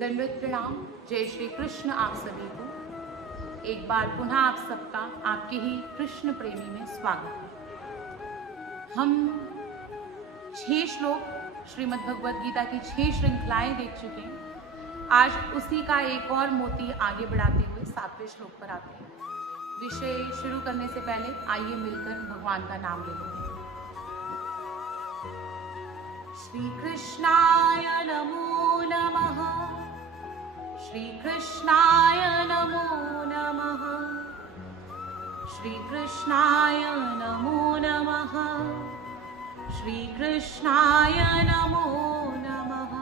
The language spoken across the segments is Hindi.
दंडवत प्रणाम। जय श्री कृष्ण आप सभी को एक बार पुनः आप सबका आपके ही कृष्ण प्रेमी में स्वागत है। हम 6 श्लोक श्रीमद् भगवद गीता की 6 श्रृंखलाएं देख चुके हैं। आज उसी का एक और मोती आगे बढ़ाते हुए 7वें श्लोक पर आते हैं। विषय शुरू करने से पहले आइए मिलकर भगवान का नाम ले लेते हैं। श्री कृष्णाय नमो नमः, श्री कृष्णाय नमो नमः, श्री कृष्णाय नमो नमः, श्री कृष्णाय नमो नमः।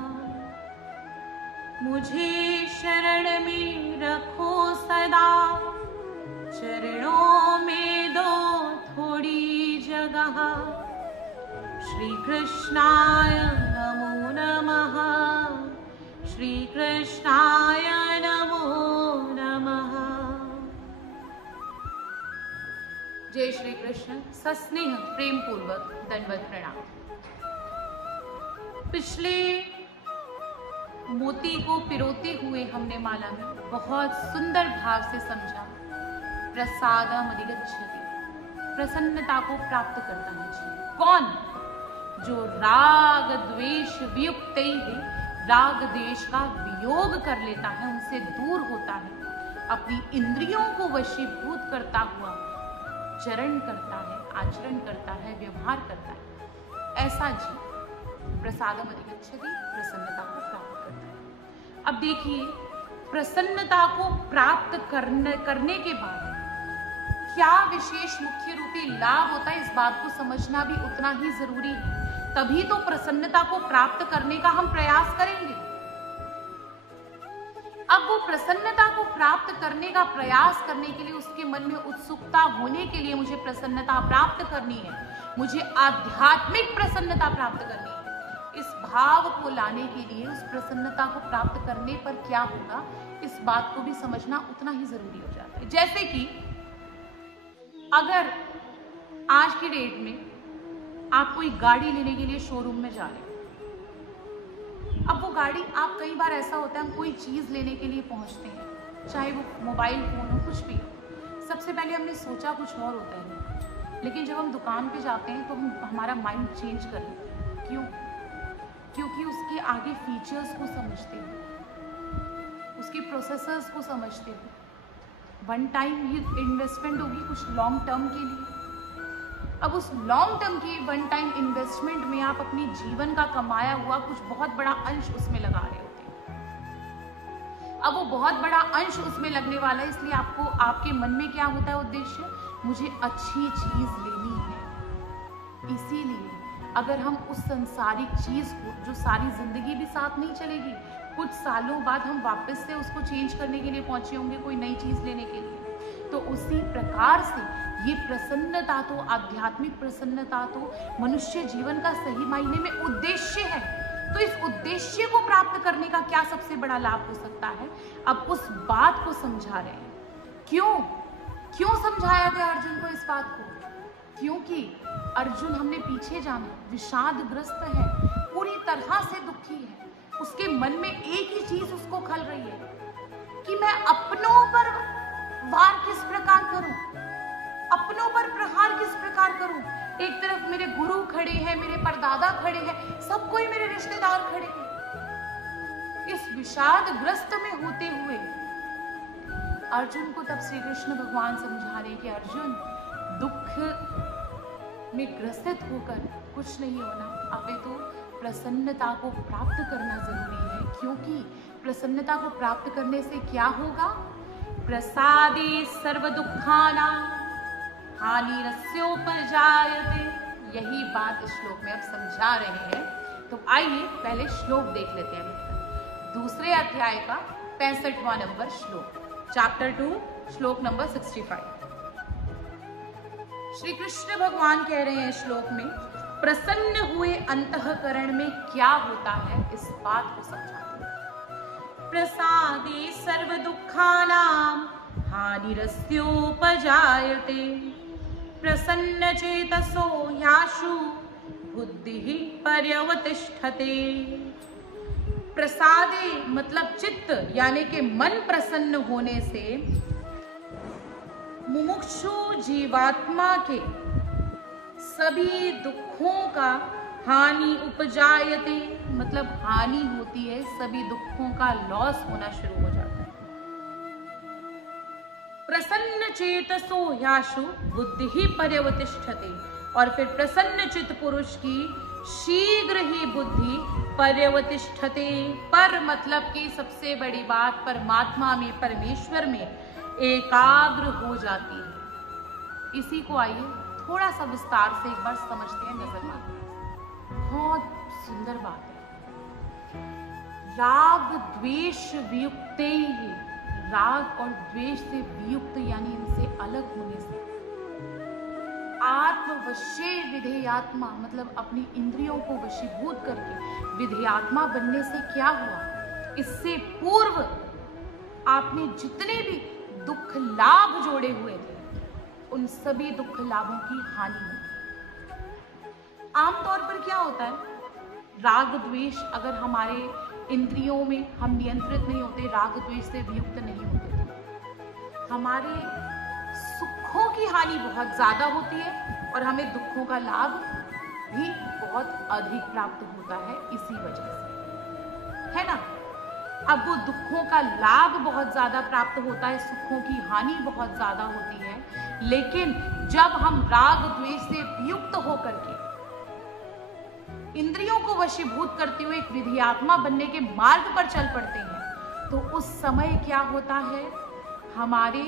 मुझे शरण में रखो सदा, चरणों में दो थोड़ी जगह। श्री कृष्णाय नमो नमः, श्री कृष्णाय नमो नमः। जय श्री कृष्ण। सस्नेह प्रेम पूर्वक दंडवत प्रणाम। पिछले मोती को पिरोते हुए हमने माला में बहुत सुंदर भाव से समझा। प्रसादम अधिगच्छति, प्रसन्नता को प्राप्त करता है। कौन? जो राग द्वेष वियुक्त है, राग द्वेष का वियोग कर लेता है, उनसे दूर होता है, अपनी इंद्रियों को वशीभूत करता हुआ चरण करता है, आचरण करता है, व्यवहार करता है। ऐसा जीव प्रसादम अधिगच्छति, प्रसन्नता को प्राप्त करता है। अब देखिए, प्रसन्नता को प्राप्त करने के बाद क्या विशेष मुख्य रूपी लाभ होता है, इस बात को समझना भी उतना ही जरूरी है। तभी तो प्रसन्नता को प्राप्त करने का हम प्रयास करेंगे। अब वो प्रसन्नता को प्राप्त करने का प्रयास करने के लिए, उसके मन में उत्सुकता होने के लिए, मुझे प्रसन्नता प्राप्त करनी है, मुझे आध्यात्मिक प्रसन्नता प्राप्त करनी है। इस भाव को लाने के लिए, उस प्रसन्नता को प्राप्त करने पर क्या होगा, इस बात को भी समझना उतना ही जरूरी हो जाता है। जैसे कि अगर आज की डेट में आप कोई गाड़ी लेने के लिए शोरूम में जा रहे हैं, अब वो गाड़ी, आप कई बार ऐसा होता है, हम कोई चीज़ लेने के लिए पहुंचते हैं, चाहे वो मोबाइल फ़ोन हो, कुछ भी हो, सबसे पहले हमने सोचा कुछ और होता है, लेकिन जब हम दुकान पे जाते हैं तो हमारा माइंड चेंज कर लेते हैं। क्यों? क्योंकि उसके आगे फीचर्स को समझते हैं, उसके प्रोसेसर्स को समझते हैं। वन टाइम ही इन्वेस्टमेंट होगी कुछ लॉन्ग टर्म के लिए। अब उस लॉन्ग टर्म की वन टाइम इन्वेस्टमेंट में आप अपनी जीवन का कमाया हुआ कुछ बहुत बड़ा अंश उसमें लगा रहे होते हैं। अब वो बहुत बड़ा अंश उसमें लगने वाला है, इसलिए आपको, आपके मन में क्या होता है उद्देश्य? मुझे अच्छी चीज लेनी है। इसीलिए अगर हम उस संसारिक चीज को, जो सारी जिंदगी भी साथ नहीं चलेगी, कुछ सालों बाद हम वापस से उसको चेंज करने के लिए पहुंचे होंगे कोई नई चीज लेने के लिए, तो उसी प्रकार से ये प्रसन्नता, तो आध्यात्मिक प्रसन्नता तो मनुष्य जीवन का सही मायने में उद्देश्य है। तो इस उद्देश्य को प्राप्त करने का क्या सबसे बड़ा लाभ हो सकता है, अब उस बात को समझा रहे हैं। क्यों समझाया गया अर्जुन को इस बात को? क्योंकि अर्जुन, हमने पीछे जाना, विषादग्रस्त है, पूरी तरह से दुखी है। उसके मन में एक ही चीज उसको खल रही है कि मैं अपनों पर वार किस प्रकार करूं, अपनों पर प्रहार किस प्रकार करूं। एक तरफ मेरे गुरु खड़े हैं, मेरे परदादा खड़े हैं, सब कोई मेरे रिश्तेदार खड़े हैं। इस विषादग्रस्त में होते हुए अर्जुन को तब श्री कृष्ण भगवान समझा रहे कि अर्जुन, दुख में ग्रसित होकर कुछ नहीं होना, अपितु प्रसन्नता को प्राप्त करना जरूरी है। क्योंकि प्रसन्नता को प्राप्त करने से क्या होगा? प्रसादे सर्व दुखानां हानिरस्योपजायते। यही बात इस श्लोक में अब समझा रहे हैं। तो आइए पहले श्लोक देख लेते हैं। दूसरे अध्याय का 65वां नंबर श्लोक, चैप्टर 2, श्लोक नंबर 65। श्री कृष्ण भगवान कह रहे हैं श्लोक में, प्रसन्न हुए अंतःकरण में क्या होता है, इस बात को समझाते हैं। प्रसादे सर्व दुखानां हानिरस्योपजायते, प्रसन्न चेतसो ह्याशु बुद्धिः पर्यवतिष्ठते। प्रसादे मतलब चित्त यानी कि मन प्रसन्न होने से मुमुक्षु जीवात्मा के सभी दुखों का हानि उपजायते मतलब हानि होती है, सभी दुखों का लॉस होना शुरू हो जाता है। प्रसन्न चेतसो ह्याशु बुद्धि ही पर्यवतिष्ठते और फिर प्रसन्न चित्त पुरुष की शीघ्र ही बुद्धि पर्यवतिष्ठते पर मतलब कि सबसे बड़ी बात परमात्मा में परमेश्वर में एकाग्र हो जाती है। इसी को आइए थोड़ा सा विस्तार से एक बार समझते हैं, नजर मारते हैं। बहुत सुंदर बात है। राग द्वेष वियुक्त ही, राग और द्वेष से वियुक्त यानी इनसे अलग होने से आत्मवश्य विधेयात्मा मतलब अपनी इंद्रियों को वशीभूत करके विधेयात्मा बनने से क्या हुआ, इससे पूर्व आपने जितने भी दुख लाभ जोड़े हुए थे उन सभी दुख लाभों की हानि हुई। आमतौर पर क्या होता है, राग द्वेष अगर हमारे इंद्रियों में हम नियंत्रित नहीं होते, राग द्वेष से वियुक्त नहीं होते तो हमारे सुखों की हानि बहुत ज्यादा होती है और हमें दुखों का लाभ भी बहुत अधिक प्राप्त होता है इसी वजह से, है ना। अब वो दुखों का लाभ बहुत ज्यादा प्राप्त होता है, सुखों की हानि बहुत ज्यादा होती है, लेकिन जब हम राग द्वेष से वियुक्त होकर के इंद्रियों को वशीभूत करते हुए एक विधेयात्मा बनने के मार्ग पर चल पड़ते हैं तो उस समय क्या होता है, हमारे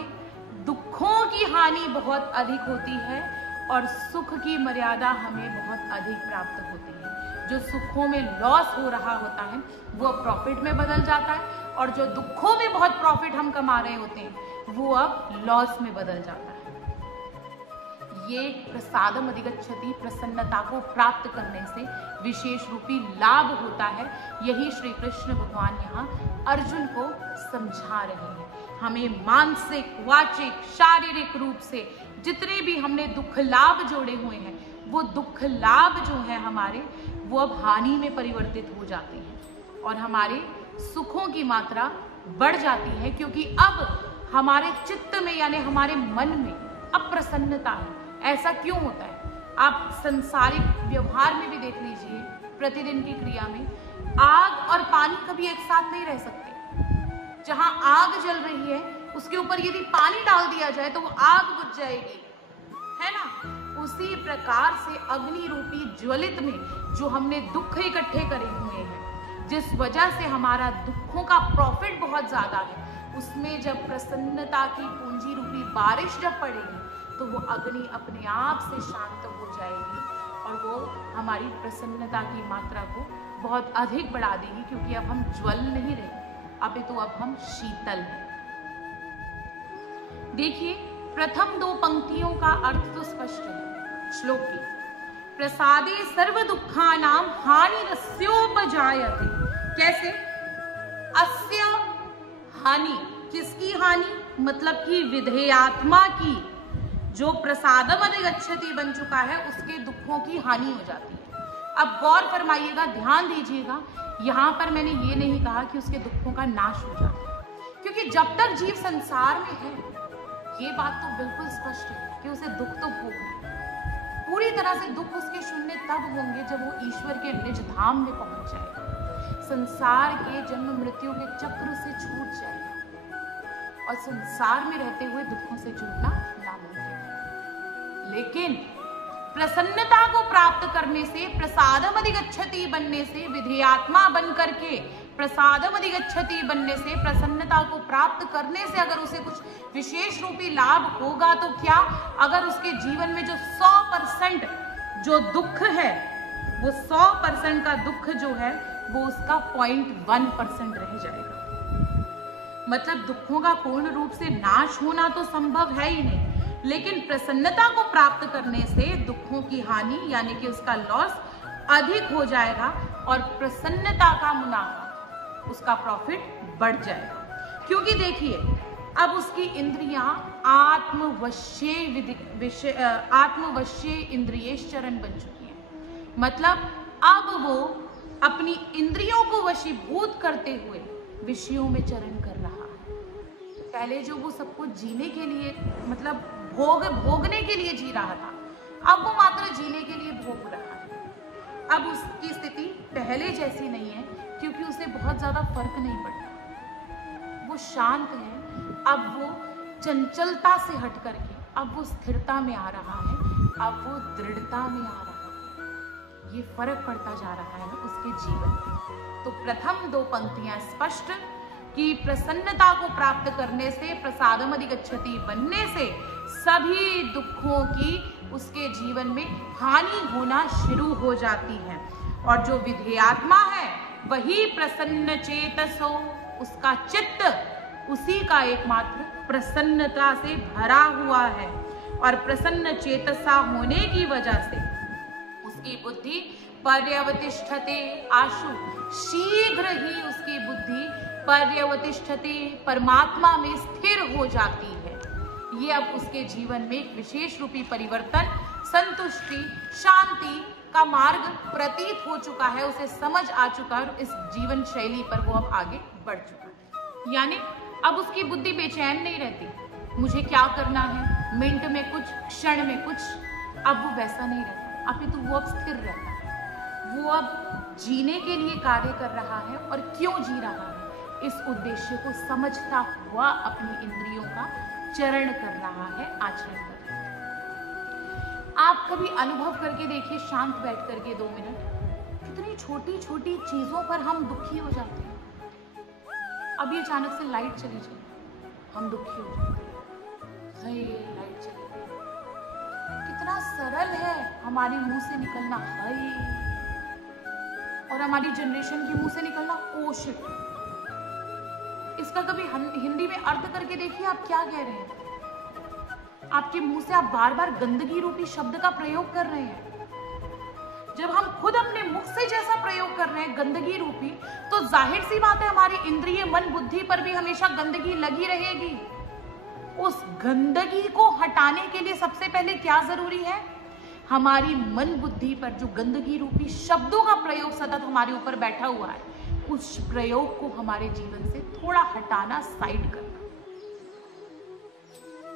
दुखों की हानि बहुत अधिक होती है और सुख की मर्यादा हमें बहुत अधिक प्राप्त होती है। जो सुखों में लॉस हो रहा होता है वो अब प्रॉफिट में बदल जाता है और जो दुखों में बहुत प्रॉफिट हम कमा रहे होते हैं वो अब लॉस में बदल जाता है। ये प्रसादम अधिगच्छति प्रसन्नता को प्राप्त करने से विशेष रूपी लाभ होता है। यही श्री कृष्ण भगवान यहाँ अर्जुन को समझा रहे हैं। हमें मानसिक, वाचिक, शारीरिक रूप से जितने भी हमने दुख लाभ जोड़े हुए हैं वो दुख लाभ जो है हमारे वो अब हानि में परिवर्तित हो जाते हैं और हमारे सुखों की मात्रा बढ़ जाती है, क्योंकि अब हमारे चित्त में यानी हमारे मन में अप्रसन्नता है। ऐसा क्यों होता है, आप संसारिक व्यवहार में भी देख लीजिए, प्रतिदिन की क्रिया में आग और पानी कभी एक साथ नहीं रह सकते। जहां आग जल रही है उसके ऊपर यदि पानी डाल दिया जाए तो वो आग बुझ जाएगी, है ना। उसी प्रकार से अग्नि रूपी ज्वलित में जो हमने दुख इकट्ठे करे हुए हैं, जिस वजह से हमारा दुखों का प्रॉफिट बहुत ज्यादा है, उसमें जब प्रसन्नता की पूंजी रूपी बारिश जब पड़ेगी तो वो अग्नि अपने आप से शांत हो जाएगी और वो हमारी प्रसन्नता की मात्रा को बहुत अधिक बढ़ा देगी, क्योंकि अब हम ज्वल नहीं रहे, अपितु अब हम शीतल हैं। देखिए प्रथम दो पंक्तियों का अर्थ तो स्पष्ट है श्लोक की। प्रसादे सर्व दुखानां हानिरस्योपजायते। कैसे? अस्य हानि, किसकी हानि? मतलब कि विधेयात्मा की, जो प्रसादम अधिगच्छति बन चुका है उसके दुखों की हानि हो जाती है। अब गौर फरमाइएगा, ध्यान दीजिएगा, यहां पर मैंने ये नहीं कहा कि उसके दुखों का नाश हो जाता है, क्योंकि जब तक जीव संसार में है ये बात तो बिल्कुल स्पष्ट है कि उसे दुख तो भोगना है। पूरी तरह से दुख उसके शून्य तब होंगे जब वो ईश्वर के निज धाम में पहुंच जाएगा, संसार के जन्म मृत्यु के चक्र से छूट जाएगा और संसार में रहते हुए दुखों से जुड़ना नामुमकिन है। लेकिन प्रसन्नता को प्राप्त करने से, प्रसादम अधिगच्छति बनने से, विधेयात्मा बन करके प्रसादम अधिगच्छति बनने से, प्रसन्नता को प्राप्त करने से अगर उसे कुछ विशेष रूपी लाभ होगा तो क्या, अगर उसके जीवन में जो 100% जो दुख है वो 100% का दुख जो है वो उसका 0.1% रह जाएगा। मतलब दुखों का पूर्ण रूप से नाश होना तो संभव है ही नहीं, लेकिन प्रसन्नता को प्राप्त करने से दुखों की हानि यानी कि उसका लॉस अधिक हो जाएगा और प्रसन्नता का मुनाफा, उसका प्रॉफिट बढ़ जाएगा। क्योंकि देखिए अब उसकी इंद्रियां आत्मवश्य इंद्रियेश्चरण बन चुकी हैं। मतलब अब वो अपनी इंद्रियों को वशीभूत करते हुए विषयों में चरण कर रहा है। पहले जो वो सब कुछ जीने के लिए मतलब भोगने के लिए जी रहा था, अब वो मात्र जीने के लिए भोग रहा है। अब उसकी स्थिति पहले जैसी नहीं है, क्योंकि उसे बहुत ज्यादा फर्क नहीं पड़ता। वो शांत है, अब वो चंचलता से हट करके अब वो स्थिरता में आ रहा है, अब वो दृढ़ता में आ रहा है। ये फर्क पड़ता जा रहा है उसके जीवन में। तो प्रथम 2 पंक्तियां स्पष्ट कि प्रसन्नता को प्राप्त करने से, प्रसादम अधिगच्छति बनने से सभी दुखों की उसके जीवन में हानि होना शुरू हो जाती है। और जो विधेयात्मा है वही प्रसन्न चेतसो, उसका चित्त उसी का एकमात्र प्रसन्नता से भरा हुआ है। और प्रसन्न चेतसा होने की वजह से उसकी बुद्धि पर्यवतिष्ठते आशु, शीघ्र ही उसकी बुद्धि पर्यवतिष्ठते, परमात्मा में स्थिर हो जाती है। ये अब उसके जीवन में एक विशेष रूपी परिवर्तन, संतुष्टि, शांति का मार्ग प्रतीत हो चुका है, उसे समझ आ चुका है और इस जीवन शैली पर वो अब आगे बढ़ चुका है। यानी अब उसकी बुद्धि बेचैन नहीं रहती, मुझे क्या करना है, मिनट में कुछ, क्षण में कुछ। अब वो वैसा नहीं रहता, अपितु वो अब स्थिर रहता है। वो अब जीने के लिए कार्य कर रहा है, और क्यों जी रहा है, इस उद्देश्य को समझता हुआ अपनी इंद्रियों का चरण कर रहा है, आचरण कर रहा है। आप कभी अनुभव करके देखिए, शांत बैठ करके 2 मिनट, कितनी छोटी छोटी चीजों पर हम दुखी हो जाते हैं। अभी अचानक से लाइट चली जाए, हम दुखी हो जाते हैं, हाय लाइट चली गई। कितना सरल है हमारे मुंह से निकलना हाय, और हमारी जनरेशन के मुंह से निकलना ओ शिट। इसका कभी हिंदी में अर्थ करके देखिए, आप क्या कह रहे हैं। आपके मुंह से आप बार बार गंदगी रूपी शब्द का प्रयोग कर रहे हैं। जब हम खुद अपने मुख से जैसा प्रयोग कर रहे हैं गंदगी रूपी, तो जाहिर सी बात है हमारी इंद्रिय मन बुद्धि पर भी हमेशा गंदगी लगी रहेगी। उस गंदगी को हटाने के लिए सबसे पहले क्या जरूरी है, हमारी मन बुद्धि पर जो गंदगी रूपी शब्दों का प्रयोग सतत हमारे ऊपर बैठा हुआ है, उस प्रयोग को हमारे जीवन से थोड़ा हटाना, साइड करना।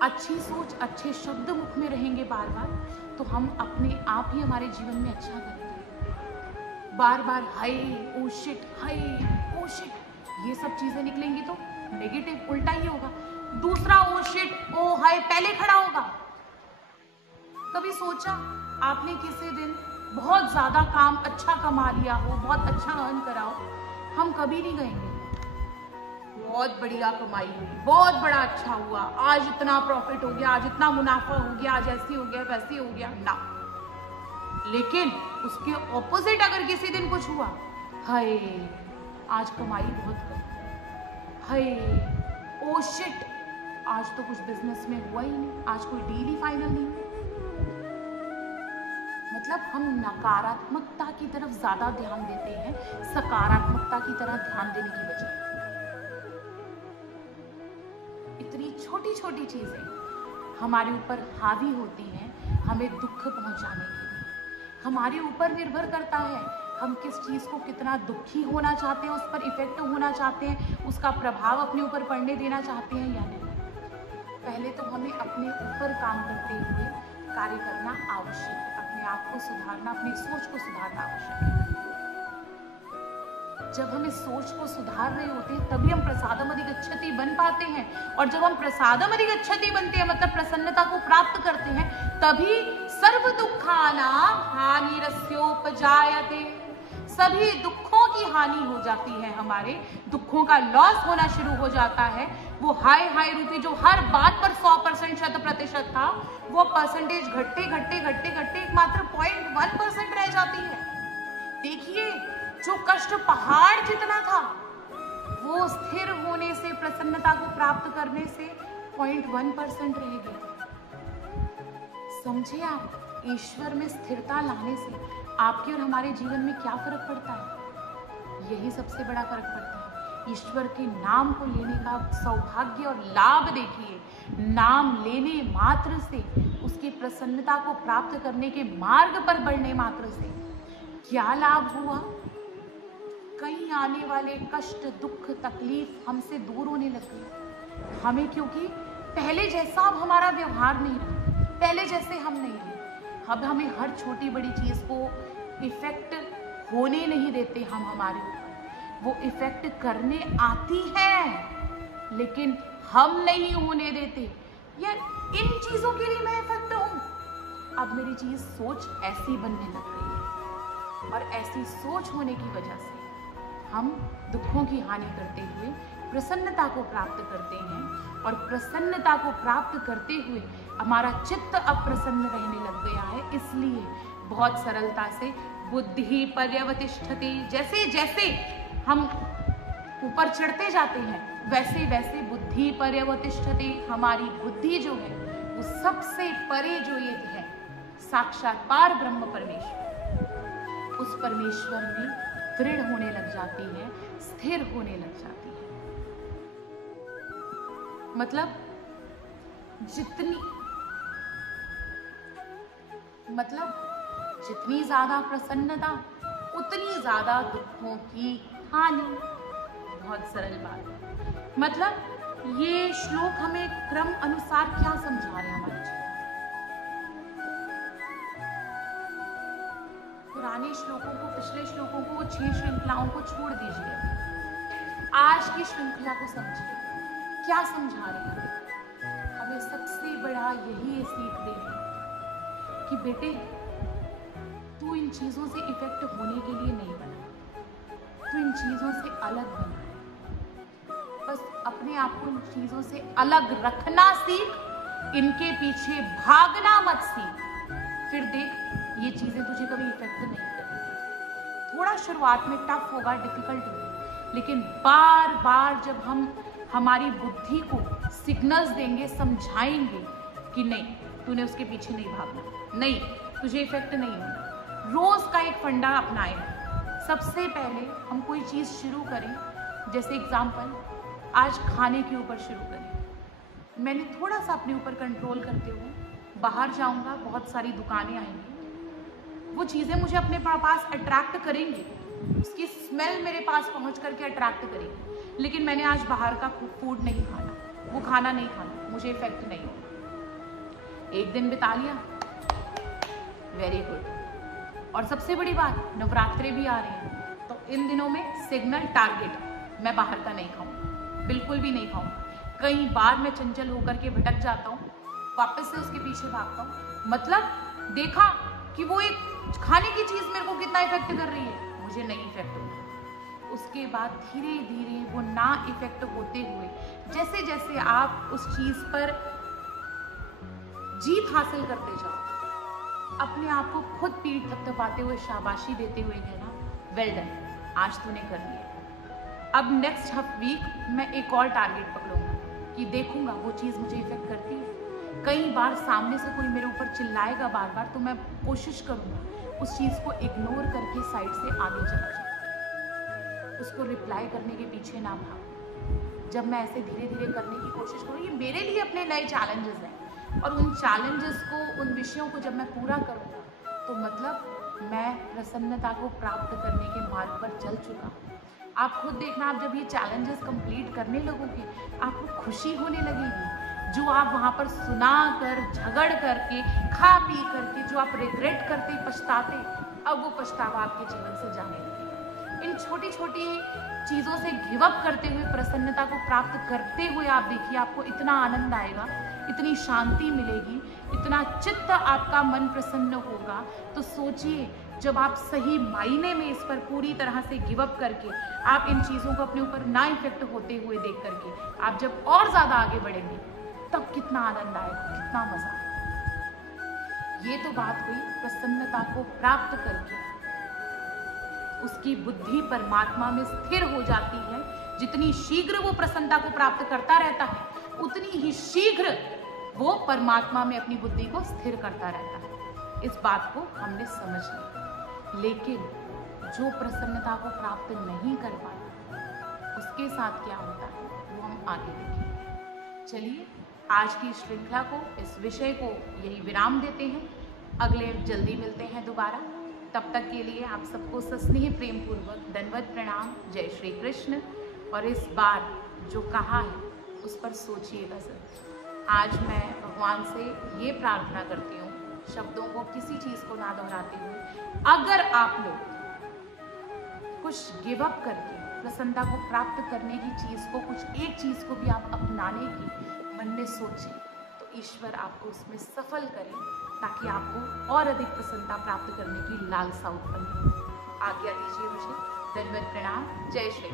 अच्छी सोच, अच्छे शब्द मुख में रहेंगे बार बार, तो हम अपने आप ही हमारे जीवन में अच्छा करेंगे। बार बार हाय ओ शिट, हाय ओ शिट, ये सब चीजें निकलेंगी तो नेगेटिव उल्टा ही होगा। दूसरा ओ शिट ओ हाय पहले खड़ा होगा। कभी सोचा आपने किसी दिन बहुत ज्यादा काम अच्छा कमा लिया हो, बहुत अच्छा अर्न करा हो, हम कभी नहीं कहेंगे बहुत बढ़िया कमाई हुई, बहुत बड़ा अच्छा हुआ, आज इतना प्रॉफिट हो गया, आज इतना मुनाफा हो गया, आज ऐसी हो गया, वैसी हो गया ना। लेकिन उसके ऑपोजिट अगर किसी दिन कुछ हुआ, हाय आज कमाई बहुत कम, हाय ओ शिट आज तो कुछ बिजनेस में हुआ ही नहीं, आज कोई डील ही फाइनल नहीं। मतलब हम नकारात्मकता की तरफ ज्यादा ध्यान देते हैं सकारात्मकता की तरह ध्यान देने की बजाय। इतनी छोटी छोटी चीजें हमारे ऊपर हावी होती हैं हमें दुख पहुंचाने के लिए। हमारे ऊपर निर्भर करता है हम किस चीज को कितना दुखी होना चाहते हैं, उस पर इफेक्ट होना चाहते हैं, उसका प्रभाव अपने ऊपर पड़ने देना चाहते हैं या नहीं। पहले तो हमें अपने ऊपर काम करते हुए कार्य करना आवश्यक है, अपने आप को सुधारना, अपनी सोच को सुधारना आवश्यक है। जब हम इस सोच को सुधार रहे होते हैं तभी हम प्रसादम अधिगच्छति बन पाते हैं, और जब हम प्रसादम अधिगच्छति बनते हैं मतलब प्रसन्नता को प्राप्त करते हैं, तभी सर्व दुखानां हानिरस्योपजायते, सभी दुखों की हानि हो जाती है, हमारे दुखों का लॉस होना शुरू हो जाता है। वो हाय हाय रूपी जो हर बात पर 100% 100% था, वो परसेंटेज घटते घटते घटते घटते एक मात्र 0.1% रह जाती है। देखिए जो कष्ट पहाड़ जितना था, वो स्थिर होने से, प्रसन्नता को प्राप्त करने से 0.1% रह गया। समझे आप, ईश्वर में स्थिरता लाने से आपके और हमारे जीवन में क्या फर्क पड़ता है? यही सबसे बड़ा फर्क पड़ता है। ईश्वर के नाम को लेने का सौभाग्य और लाभ देखिए, नाम लेने मात्र से, उसकी प्रसन्नता को प्राप्त करने के मार्ग पर बढ़ने मात्र से क्या लाभ हुआ, कहीं आने वाले कष्ट, दुख, तकलीफ हमसे दूर होने लग गई हमें, क्योंकि पहले जैसा अब हमारा व्यवहार नहीं रहा, पहले जैसे हम नहीं रहे। अब हमें हर छोटी बड़ी चीज को इफेक्ट होने नहीं देते हम हमारे ऊपर, वो इफेक्ट करने आती है लेकिन हम नहीं होने देते। यार इन चीजों के लिए मैं इफेक्ट हूं। अब मेरी चीज सोच ऐसी बनने लग गई है और ऐसी सोच होने की वजह से हम दुखों की हानि करते हुए प्रसन्नता को प्राप्त करते हैं, और प्रसन्नता को प्राप्त करते हुए हमारा चित्त अप्रसन्न रहने लग गया है। इसलिए बहुत सरलता से बुद्धि पर्यवतिष्ठते, जैसे जैसे हम ऊपर चढ़ते जाते हैं वैसे वैसे बुद्धि पर्यवतिष्ठते, हमारी बुद्धि जो है वो सबसे परे जो ये है साक्षात पार ब्रह्म परमेश्वर, उस परमेश्वर में दृढ़ होने लग जाती है, स्थिर होने लग जाती है। मतलब जितनी ज्यादा प्रसन्नता उतनी ज्यादा दुखों की हानि। बहुत सरल बात। मतलब ये श्लोक हमें क्रम अनुसार क्या समझा रहे हैं हमारे जीवन। पुराने श्लोकों को, पिछले श्लोकों को, 6 श्रृंखलाओं को छोड़ दीजिए, आज की श्रृंखला को समझिए। क्या समझा रहे हैं हमें? सबसे बड़ा यही सीख दे रहे हैं कि बेटे तू इन चीजों से इफेक्ट होने के लिए नहीं बना, तू इन चीजों से अलग बना। बस अपने आप को इन चीजों से अलग रखना सीख, इनके पीछे भागना मत सीख। फिर देख ये चीजें तुझे कभी इफेक्ट नहीं करेंगी। थोड़ा शुरुआत में टफ होगा, डिफिकल्ट होगा, लेकिन बार बार जब हम हमारी बुद्धि को सिग्नल्स देंगे, समझाएंगे कि नहीं तूने उसके पीछे नहीं भागना, नहीं तुझे इफेक्ट नहीं होना। रोज का एक फंडा अपनाएं। सबसे पहले हम कोई चीज शुरू करें, जैसे एग्जाम्पल आज खाने के ऊपर शुरू करें। मैंने थोड़ा सा अपने ऊपर कंट्रोल करते हुए बाहर जाऊंगा, बहुत सारी दुकानें आएंगी, वो चीजें मुझे अपने पास अट्रैक्ट करेंगी, उसकी स्मेल मेरे पास पहुंच करके अट्रैक्ट करेगी। लेकिन मैंने आज बाहर का फूड नहीं खाना, वो खाना नहीं खाना, मुझे इफेक्ट नहीं होगा। एक दिन बिता लिया, वेरी गुड। और सबसे बड़ी बात, नवरात्रे भी आ रहे हैं, तो इन दिनों में सिग्नल टारगेट, मैं बाहर का नहीं खाऊंगा, बिल्कुल भी नहीं खाऊंगा। कई बार मैं चंचल होकर के भटक जाता हूँ, वापस से उसके पीछे भागता हूँ। मतलब देखा कि वो एक खाने की चीज मेरे को कितना इफेक्ट कर रही है, मुझे नहीं इफेक्ट होगा। उसके बाद धीरे धीरे वो ना इफेक्ट होते हुए, जैसे जैसे आप उस चीज पर जीत हासिल करते जाओ, अपने आप को खुद पीठ थपथपाते हुए शाबाशी देते हुए कहना, वेल डन, आज तूने कर लिया। अब नेक्स्ट वीक मैं एक और टारगेट पकड़ूंगा कि देखूंगा वो चीज मुझे इफेक्ट करती है। कई बार सामने से कोई मेरे ऊपर चिल्लाएगा बार बार, तो मैं कोशिश करूंगा उस चीज को इग्नोर करके साइड से आगे चला जाऊं, उसको रिप्लाई करने के पीछे ना भागूं। जब मैं ऐसे धीरे धीरे करने की कोशिश करूँ, ये मेरे लिए अपने नए चैलेंजेस हैं, और उन चैलेंजेस को, उन विषयों को जब मैं पूरा करूँगा तो मतलब मैं प्रसन्नता को प्राप्त करने के मार्ग पर चल चुका हूँ। आप खुद देखना, आप जब ये चैलेंजेस कंप्लीट करने लगोगे आपको खुशी होने लगेगी। जो आप वहाँ पर सुना कर, झगड़ करके, खा पी करके जो आप रिग्रेट करते, पछताते, अब वो पछतावा आपके जीवन से जाने लगेगा। इन छोटी छोटी चीज़ों से गिव अप करते हुए प्रसन्नता को प्राप्त करते हुए आप देखिए, आपको इतना आनंद आएगा, इतनी शांति मिलेगी, इतना चित्त आपका मन प्रसन्न होगा। तो सोचिए, जब आप सही मायने में इस पर पूरी तरह से गिव अप करके आप इन चीज़ों को अपने ऊपर ना इफेक्ट होते हुए देख करके आप जब और ज़्यादा आगे बढ़ेंगे, तब कितना आनंद आएगा, कितना मजा आएगा। ये तो बात हुई प्रसन्नता को प्राप्त करके उसकी बुद्धि परमात्मा में स्थिर हो जाती है। जितनी शीघ्र वो प्रसन्नता को प्राप्त करता रहता है, उतनी ही शीघ्र वो परमात्मा में अपनी बुद्धि को स्थिर करता रहता है। इस बात को हमने समझ लिया। लेकिन जो प्रसन्नता को प्राप्त नहीं कर पाता, उसके साथ क्या होता है वो हम आगे देखेंगे। चलिए, आज की श्रृंखला को, इस विषय को यही विराम देते हैं। अगले जल्दी मिलते हैं दोबारा। तब तक के लिए आप सबको सस्नेह प्रेम पूर्वक दंडवत प्रणाम। जय श्री कृष्ण। और इस बार जो कहा है उस पर सोचिएगा सर। आज मैं भगवान से ये प्रार्थना करती हूँ, शब्दों को किसी चीज को ना दोहराते हुए, अगर आप लोग कुछ गिव अप करके प्रसन्नता को प्राप्त करने की चीज को, कुछ एक चीज को भी आप अपनाने की मन में सोचें तो ईश्वर आपको उसमें सफल करे, ताकि आपको और अधिक प्रसन्नता प्राप्त करने की लालसा उत्पन्न हो। आज्ञा दीजिए मुझे। दंडवत प्रणाम। जय श्री।